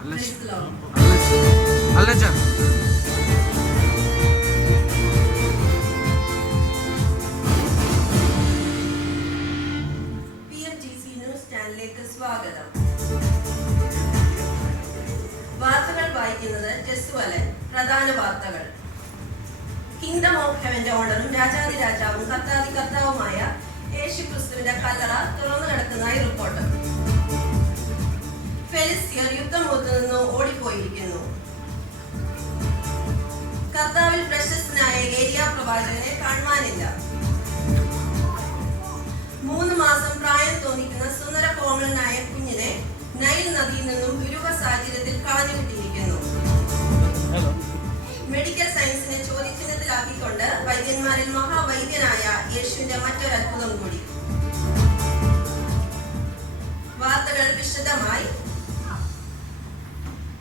സ്വാഗതം. വാർത്തകൾ വായിക്കുന്നത് ജസ്വലൻ. പ്രധാന വാർത്തകൾ. കിങ്ഡം ഓഫ് ഹെവന്റെ ഓണറും രാജാതിരാജാവും കർത്താതി കർത്താവുമായ യേശു ക്രിസ്തുവിന്റെ കല്ലറ തുറന്നു കിടക്കുന്നതായി റിപ്പോർട്ട്. ഫെലിസ്ത്യർ യുദ്ധമുഖത്ത് നിന്ന് ഓടിപ്പോയിരിക്കുന്നു. കർത്താവിൽ പ്രശസ്തനായ ഏലിയ പ്രവാചകനെ കാണുവാനില്ല. 3 മാസം പ്രായം തോന്നിക്കുന്ന സുന്ദര കോമളനായ കുഞ്ഞിനെ നൈൽ നദിയിൽ നിന്നും ദുരൂഹ സാഹചര്യത്തിൽ കളഞ്ഞുകിട്ടിയിരിക്കുന്നു. മെഡിക്കൽ സയൻസിനെ ചോദ്യചിഹ്നത്തിലാക്കിക്കൊണ്ട് വൈദ്യന്മാരിൽ മഹാവൈദ്യനായ യേശുവിന്റെ മറ്റൊരു അത്ഭുതം കൂടി. വാർത്തകൾ വിശദമായി.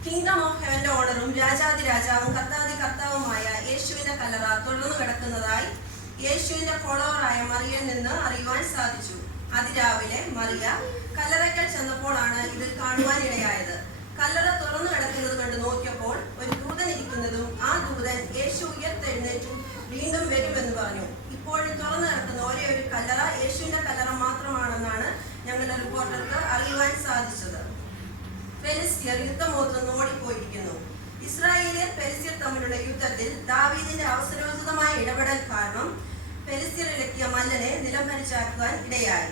കിങ്ഡം ഓഫ് ഹെവന്റെ ഓണറും രാജാതിരാജാവും കർത്താതി കർത്താവുമായ യേശുവിന്റെ കല്ലറ തുറന്നു കിടക്കുന്നതായി യേശുവിന്റെ ഫോളോവറായ മറിയയിൽ നിന്ന് അറിയുവാൻ സാധിച്ചു. അതിരാവിലെ മറിയ കല്ലറയ്ക്കൽ ചെന്നപ്പോഴാണ് ഇത് കാണുവാനിടയായത്. കല്ലറ തുറന്നു കിടക്കുന്നത് കണ്ട് നോക്കിയപ്പോൾ ഒരു ദൂതൻ ഇരിക്കുന്നതും ആ ദൂതൻ യേശു ഉയർത്തെഴുന്നേറ്റു വീണ്ടും വരുമെന്ന് പറഞ്ഞു. ഇപ്പോഴും തുറന്നു കിടക്കുന്ന ഒരേ ഒരു കല്ലറ യേശുവിന്റെ കല്ലറ മാത്രമാണെന്നാണ് ഞങ്ങളുടെ റിപ്പോർട്ടർക്ക് അറിയുവാൻ സാധിച്ചത്. ഫെലിസ്ത്യർ യുദ്ധമുഖത്ത് ഓടിപ്പോയിരിക്കുന്നു. ഇസ്രായേലിയർ ഫെലിസ്ത്യർ തമ്മിലുള്ള യുദ്ധത്തിൽ ദാവീദിന്റെ അവസരോചിതമായ ഇടപെടൽ കാരണം ഫെലിസ്ത്യരിലെത്തിയ മല്ലനെ നിലംപരിച്ചാക്കുവാൻ ഇടയായി.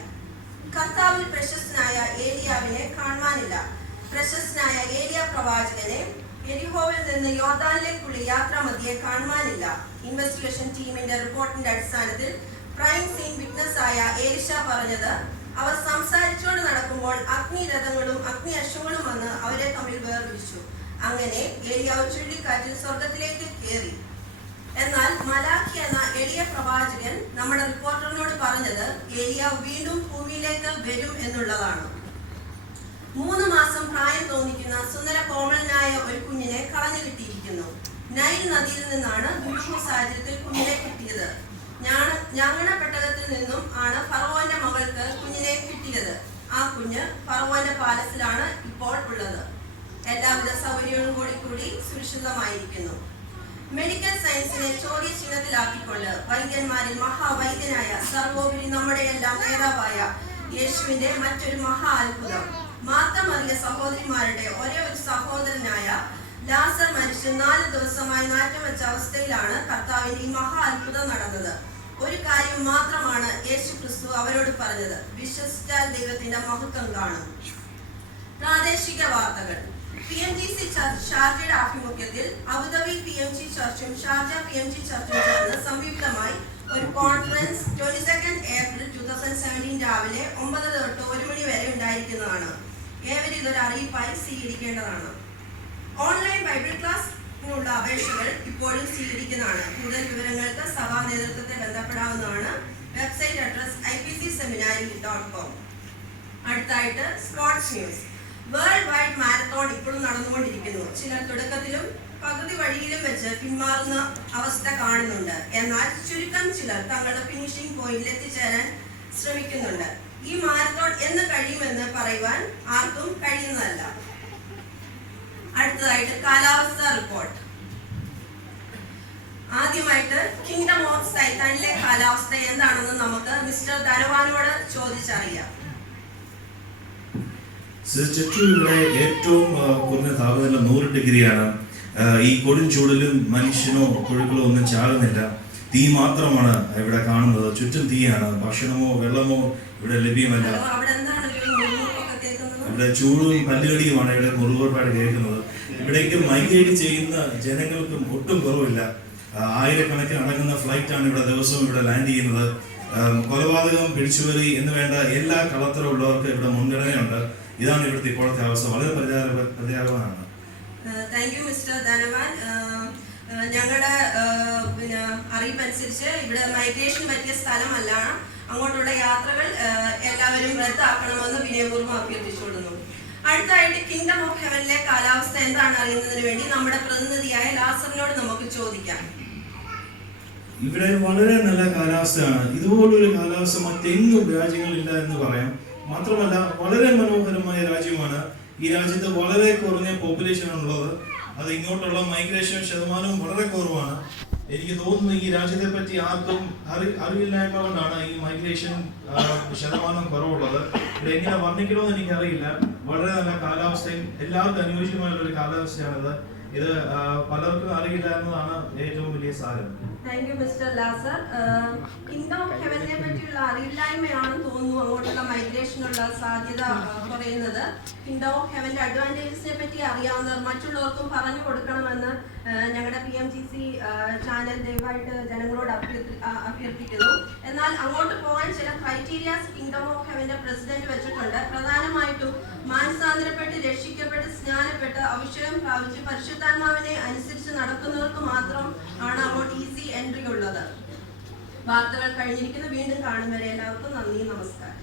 കർത്താവിൽ പ്രശസ്തനായ ഏലിയാവിനെ കാണുവാനില്ല. പ്രശസ്തനായ ഏലിയ പ്രവാചകനെ എരിഹോവിൽ നിന്ന് യോർദാനിലേക്കുള്ള യാത്രാമധ്യേ കാണുവാനില്ല. ഇൻവെസ്റ്റിഗേഷൻ ടീമിന്റെ റിപ്പോർട്ടിന്റെ അടിസ്ഥാനത്തിൽ പ്രൈം സീൻ വിറ്റ്നസ് ആയ ഏലിഷ പറഞ്ഞത്, അവർ സംസാരിച്ചുകൊണ്ട് നടക്കുമ്പോൾ അഗ്നിരഥങ്ങളും അഗ്നി അശ്വങ്ങളും വന്ന് അവരെ തമ്മിൽ വേർതിരിച്ചു. അങ്ങനെ ഏലിയാവ് ചുഴലിക്കാറ്റിൽ സ്വർഗത്തിലേക്ക് കയറി. എന്നാൽ മലാഖി എന്ന എളിയ പ്രവാചകൻ നമ്മുടെ റിപ്പോർട്ടറിനോട് പറഞ്ഞത് ഏലിയാവ് വീണ്ടും ഭൂമിയിലേക്ക് വരും എന്നുള്ളതാണ്. 3 മാസം പ്രായം തോന്നിക്കുന്ന സുന്ദര കോമളനായ ഒരു കുഞ്ഞിനെ കളഞ്ഞു കിട്ടിയിരിക്കുന്നു. നൈൽ നദിയിൽ നിന്നാണ് ദുരൂഹ സാഹചര്യത്തിൽ കുഞ്ഞിനെ കിട്ടിയത്. ഞാങ്ങണ പെട്ടകത്തിൽ നിന്നും ആണ് ഫറവോന്റെ മകൾക്ക് കുഞ്ഞിനെ കിട്ടിയത്. ആ കുഞ്ഞ് ഫറവോന്റെ പാലസിലാണ് ഇപ്പോൾ ഉള്ളത്. എല്ലാവിധ സൗകര്യങ്ങളും കൂടി സുരക്ഷിതമായിരിക്കുന്നു. മെഡിക്കൽ സയൻസിനെ ചോദ്യചിഹ്നത്തിലാക്കിക്കൊണ്ട് വൈദ്യന്മാരിൽ മഹാവൈദ്യനായ സർവോപരി നമ്മുടെ എല്ലാം നേതാവായ യേശുവിന്റെ മറ്റൊരു മഹാ അത്ഭുതം. മാർത്ത മറിയ സഹോദരിമാരുടെ ഒരേ ഒരു സഹോദരനായ ലാസർ മരിച്ച് 4 ദിവസമായി നാറ്റം വെച്ച അവസ്ഥയിലാണ് കർത്താവിന്റെ ഈ മഹാ അത്ഭുതം നടന്നത്. ഒരു കാര്യം മാത്രമാണ് യേശു ക്രിസ്തു അവരോട് പറഞ്ഞത്, വിശ്വസിച്ചാൽ ദൈവത്തിന്റെ മഹത്വം കാണും. പ്രാദേശിക വാർത്തകൾ. PMGC ചർച്ച് ഷാർജയുടെ ആഭിമുഖ്യത്തിൽ അബുദാബി PMG ചർച്ചും ഷാർജ PMG ചർച്ചും ചേർന്ന് സംയുക്തമായി ഒരു കോൺഫറൻസ് 22 ഏപ്രിൽ 2017 രാവിലെ 9 തൊട്ട് 1 മണി വരെ ഉണ്ടായിരിക്കുന്നതാണ്. ഏവരും ഇതൊരു അറിയിപ്പായി സ്വീകരിക്കേണ്ടതാണ്. ഓൺലൈൻ ബൈബിൾ ക്ലാസ്സിനുള്ള അപേക്ഷകൾ ഇപ്പോഴും സ്വീകരിക്കുന്നതാണ്. കൂടുതൽ വിവരങ്ങൾക്ക് സഭാ നേതൃത്വത്തെ ബന്ധപ്പെടാവുന്നതാണ്. Website address ipcseminary.com. അടുത്തായിട്ട് sports news. World wide marathon ഇപ്പോഴും നടന്നുകൊണ്ടിരിക്കുന്നു. ചിലർ തുടക്കത്തിലും പകുതി വഴിയിലും വെച്ച് പിന്മാറുന്ന അവസ്ഥ കാണുന്നുണ്ട്. എന്നാൽ ചുരുക്കം ചിലർ തങ്ങളുടെ ഫിനിഷിംഗ് പോയിന്റിൽ എത്തിച്ചേരാൻ ശ്രമിക്കുന്നുണ്ട്. ഈ മാരത്തോൺ എന്ന് കഴിയുമെന്ന് പറയുവാൻ ആർക്കും കഴിയുന്നതല്ല. അടുത്തതായിട്ട് കാലാവസ്ഥ റിപ്പോർട്ട്. ആദ്യമായിട്ട് കിങ്ഡം ഓഫ് സൈത്താനിലെ കാലാവസ്ഥ എന്താണെന്ന് നമുക്ക് മിസ്റ്റർ ധനവാനോട് ചോദിച്ചറിയാം. ചുറ്റുമുള്ള ഏറ്റവും കുറഞ്ഞ താപനില 100 ഡിഗ്രിയാണ്. ഈ കൊടും ചൂടിലും മനുഷ്യനോ പുഴുക്കളോ ഒന്നും ചാകുന്നില്ല. തീ മാത്രമാണ് ഇവിടെ കാണുന്നത്. ചുറ്റും തീയാണ്. ഭക്ഷണമോ വെള്ളമോ ഇവിടെ ലഭ്യമല്ല. ഇവിടെ ചൂടും പല്ലുകടിയുമാണ് ഇവിടെ മുറിവുപാട് കേൾക്കുന്നത്. ഇവിടേക്ക് മൈഗ്രേറ്റ് ചെയ്യുന്ന ജനങ്ങൾക്കും ഒട്ടും കുറവില്ല. ആയിരക്കണക്കിന് അടങ്ങുന്ന ഫ്ലൈറ്റാണ് ഇവിടെ ദിവസവും ഇവിടെ ലാൻഡ് ചെയ്യുന്നത്. കൊലപാതകം, പിടിച്ചുപറി എന്ന് വേണ്ട എല്ലാ കളത്തിലുള്ളവർക്ക് ഇവിടെ മുൻഗണനയുണ്ട്. ഇതാണ് ഇവിടുത്തെ ഇപ്പോഴത്തെ അവസ്ഥ. വളരെ പ്രചാരമാണ്. താങ്ക് യു മിസ്റ്റർ ധനവാൻ. ഞങ്ങളുടെ അറിയിപ്പനുസരിച്ച് ഇവിടെ മൈഗ്രേഷൻ പറ്റിയ സ്ഥലമല്ല. അങ്ങോട്ടുള്ള യാത്രകൾ എല്ലാവരും റദ്ദാക്കണമെന്ന് വിനയപൂർവ്വം അഭ്യർത്ഥിച്ചുകൊള്ളുന്നു. അടുത്തായിട്ട് കിങ്ഡം ഓഫ് ഹെവനിലെ കാലാവസ്ഥ എന്താണ് അറിയുന്നതിന് വേണ്ടി നമ്മുടെ പ്രതിനിധിയായ ലാസറിനോട് നമുക്ക് ചോദിക്കാം. ഇവിടെ വളരെ നല്ല കാലാവസ്ഥയാണ്. ഇതുപോലൊരു കാലാവസ്ഥ മറ്റെങ്ങും രാജ്യങ്ങളില്ല എന്ന് പറയാം. മാത്രമല്ല വളരെ മനോഹരമായ രാജ്യമാണ്. ഈ രാജ്യത്ത് വളരെ കുറഞ്ഞ പോപ്പുലേഷൻ ആണുള്ളത്. അത് ഇങ്ങോട്ടുള്ള മൈഗ്രേഷൻ ശതമാനവും വളരെ കുറവാണ്. എനിക്ക് തോന്നുന്നു ഈ രാജ്യത്തെ പറ്റി ആർക്കും അറിവില്ലായ്മ കൊണ്ടാണ് ഈ മൈഗ്രേഷൻ ശതമാനം കുറവുള്ളത്. ഇത് എങ്ങനെ വർണ്ണിക്കണമെന്ന് എനിക്കറിയില്ല. വളരെ നല്ല കാലാവസ്ഥയും എല്ലാവർക്കും അനുയോജ്യമായുള്ള ഒരു കാലാവസ്ഥയാണിത്. ഇത് പലർക്കും അറിയില്ല എന്നതാണ് ഏറ്റവും വലിയ സാരം. Thank you mister Lazar. Kingdom of ഹെവനെ പറ്റിയുള്ള അറിയില്ലായ്മയാണെന്ന് തോന്നുന്നു അങ്ങോട്ടുള്ള മൈഗ്രേഷനുള്ള സാധ്യത കുറയുന്നത്. കിങ്ഡം ഓഫ് ഹെവന്റെ അഡ്വാൻറ്റേജസിനെ പറ്റി അറിയാവുന്നവർ മറ്റുള്ളവർക്കും പറഞ്ഞു കൊടുക്കണമെന്ന് ഞങ്ങളുടെ PMGC ചാനൽ ദയവായിട്ട് ജനങ്ങളോട് അഭ്യർത്ഥിക്കുന്നു. എന്നാൽ അങ്ങോട്ട് പോകാൻ ചില ക്രൈറ്റീരിയാസ് കിങ്ഡം ഓഫ് ഹെവന്റെ പ്രസിഡന്റ് വെച്ചിട്ടുണ്ട്. പ്രധാനമായിട്ടും മാനസാന്തരപ്പെട്ട് രക്ഷിക്കപ്പെട്ട് സ്നാനപ്പെട്ട് അഭിഷേകം പ്രാപിച്ച് പരിശുദ്ധാത്മാവിനെ അനുസരിച്ച് നടക്കുന്നവർക്ക് മാത്രം ആണ് അങ്ങോട്ട് ഈസി എൻട്രി ഉള്ളത്. വാർത്തകൾ കഴിഞ്ഞിരിക്കുന്നു. വീണ്ടും കാണും വരെ എല്ലാവർക്കും നന്ദി, നമസ്കാരം.